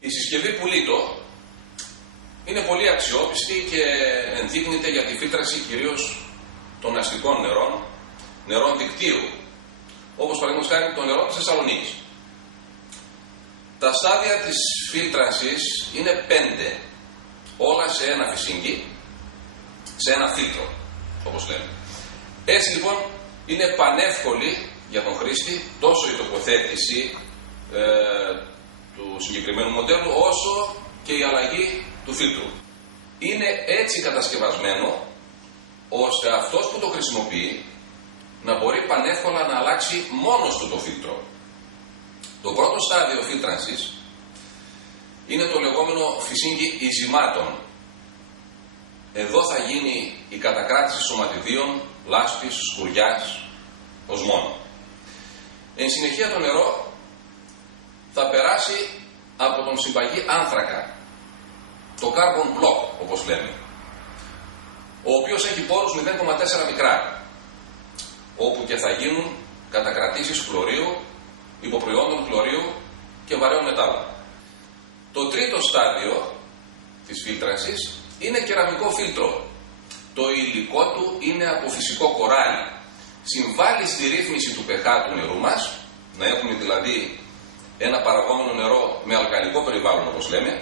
Η συσκευή Πουλίτο είναι πολύ αξιόπιστη και ενδείκνυται για τη φίλτραση κυρίως των αστικών νερών δικτύου, όπως παραδείγματος χάρη το νερό της Θεσσαλονίκης. Τα στάδια της φίλτρασης είναι 5, όλα σε ένα φυσίγγι, σε ένα φίλτρο, όπως λέμε. Έτσι λοιπόν είναι πανεύκολη για τον χρήστη τόσο η τοποθέτηση του συγκεκριμένου μοντέλου, όσο και η αλλαγή του φίλτρου. Είναι έτσι κατασκευασμένο, ώστε αυτός που το χρησιμοποιεί να μπορεί πανεύκολα να αλλάξει μόνος του το φίλτρο. Το πρώτο στάδιο φίλτρανσης είναι το λεγόμενο φυσίγγι ειζημάτων. Εδώ θα γίνει η κατακράτηση σωματιδίων, λάσπης, σκουριάς, οσμών. Εν συνεχεία το νερό θα περάσει από τον συμπαγή άνθρακα, το carbon block όπως λέμε, ο οποίος έχει πόρους 0,4 μικρά, όπου και θα γίνουν κατακρατήσεις χλωρίου, υποπροϊόντων χλωρίου και βαρέων μετάλλων. Το τρίτο στάδιο της φίλτρανσης είναι κεραμικό φίλτρο. Το υλικό του είναι από φυσικό κοράλι. Συμβάλλει στη ρύθμιση του pH του νερού μας, να έχουμε δηλαδή ένα παραγόμενο νερό με αλκαλικό περιβάλλον όπως λέμε,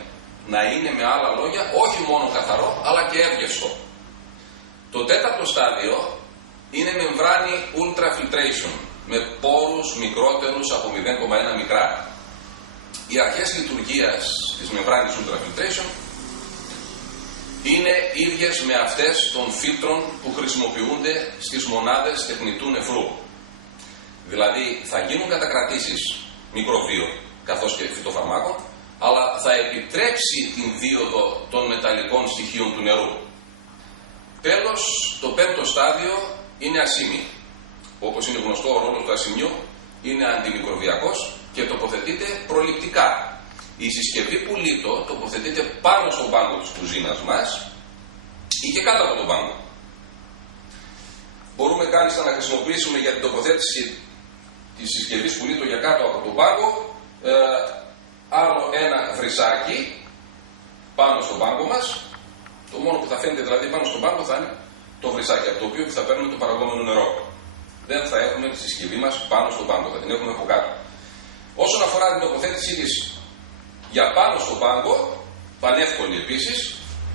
να είναι με άλλα λόγια όχι μόνο καθαρό αλλά και εύγευστο. Το τέταρτο στάδιο είναι μεμβράνη ultrafiltration με πόρους μικρότερους από 0,1 μικρά. Οι αρχές λειτουργίας της μεμβράνης ultrafiltration είναι ίδιες με αυτές των φίλτρων που χρησιμοποιούνται στις μονάδες τεχνητού νεφρού. Δηλαδή θα γίνουν κατακρατήσεις μικροβίων καθώς και φυτοφαρμάκων, αλλά θα επιτρέψει την δίωδο των μεταλλικών στοιχείων του νερού. Τέλος, το πέμπτο στάδιο είναι ασήμι. Όπως είναι γνωστό, ο ρόλος του ασημιού είναι αντιμικροβιακός και τοποθετείται προληπτικά. Η συσκευή Πουλίτο τοποθετείται πάνω στον πάγκο της κουζίνας μας ή και κάτω από τον πάγκο. Μπορούμε κάλλιστα να χρησιμοποιήσουμε για την τοποθέτηση της συσκευής Πουλίτο για κάτω από τον πάγκο άλλο ένα βρυσάκι πάνω στον πάγκο μας. Το μόνο που θα φαίνεται δηλαδή πάνω στον πάγκο θα είναι το βρυσάκι, από το οποίο θα παίρνουμε το παραγόμενο νερό. Δεν θα έχουμε τη συσκευή μας πάνω στον πάγκο, θα την έχουμε από κάτω. Όσον αφορά την τοποθέτησή της για πάνω στον πάγκο, πανεύκολη επίσης,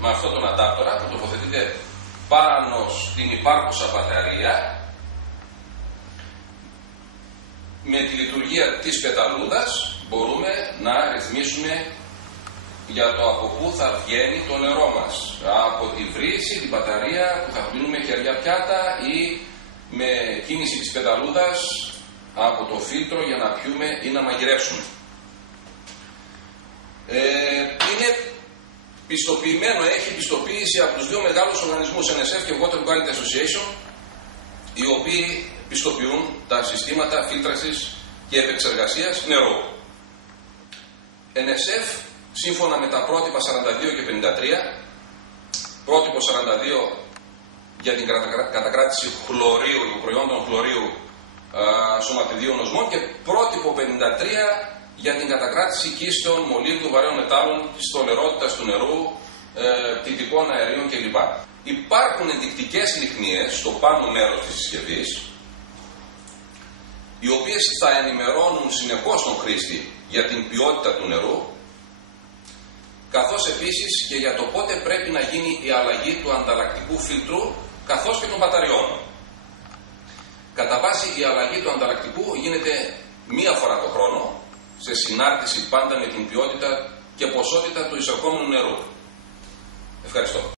με αυτόν τον αντάπτορα που τοποθετείται πάνω στην υπάρχουσα μπαταρία, με τη λειτουργία της πεταλούδας μπορούμε να ρυθμίσουμε για το από πού θα βγαίνει το νερό μας. Από τη βρύση, την μπαταρία που θα πλύνουμε χεριά πιάτα ή με κίνηση της πεταλούδας από το φίλτρο για να πιούμε ή να μαγειρεύσουμε. Είναι πιστοποιημένο, έχει πιστοποίηση από τους δύο μεγάλους οργανισμούς NSF και Water Quality Association, οι οποίοι πιστοποιούν τα συστήματα φίλτρασης και επεξεργασίας νερού. NSF, σύμφωνα με τα πρότυπα 42 και 53, πρότυπο 42 για την κατακράτηση χλωρίου, προϊόντων χλωρίου σωματιδίων οσμών και πρότυπο 53 για την κατακράτηση κίστεων, μολύβδου, βαρέων μετάλλων, της στολερότητας του νερού, πτυτικών αερίων κλπ. Υπάρχουν ενδεικτικές λιχνίες στο πάνω μέρος της συσκευής, οι οποίες θα ενημερώνουν συνεχώς τον χρήστη για την ποιότητα του νερού, καθώς επίσης και για το πότε πρέπει να γίνει η αλλαγή του ανταλλακτικού φίλτρου, καθώς και των μπαταριών. Κατά βάση η αλλαγή του ανταλλακτικού γίνεται μία φορά το χρόνο, σε συνάρτηση πάντα με την ποιότητα και ποσότητα του εισερχόμενου νερού. Ευχαριστώ.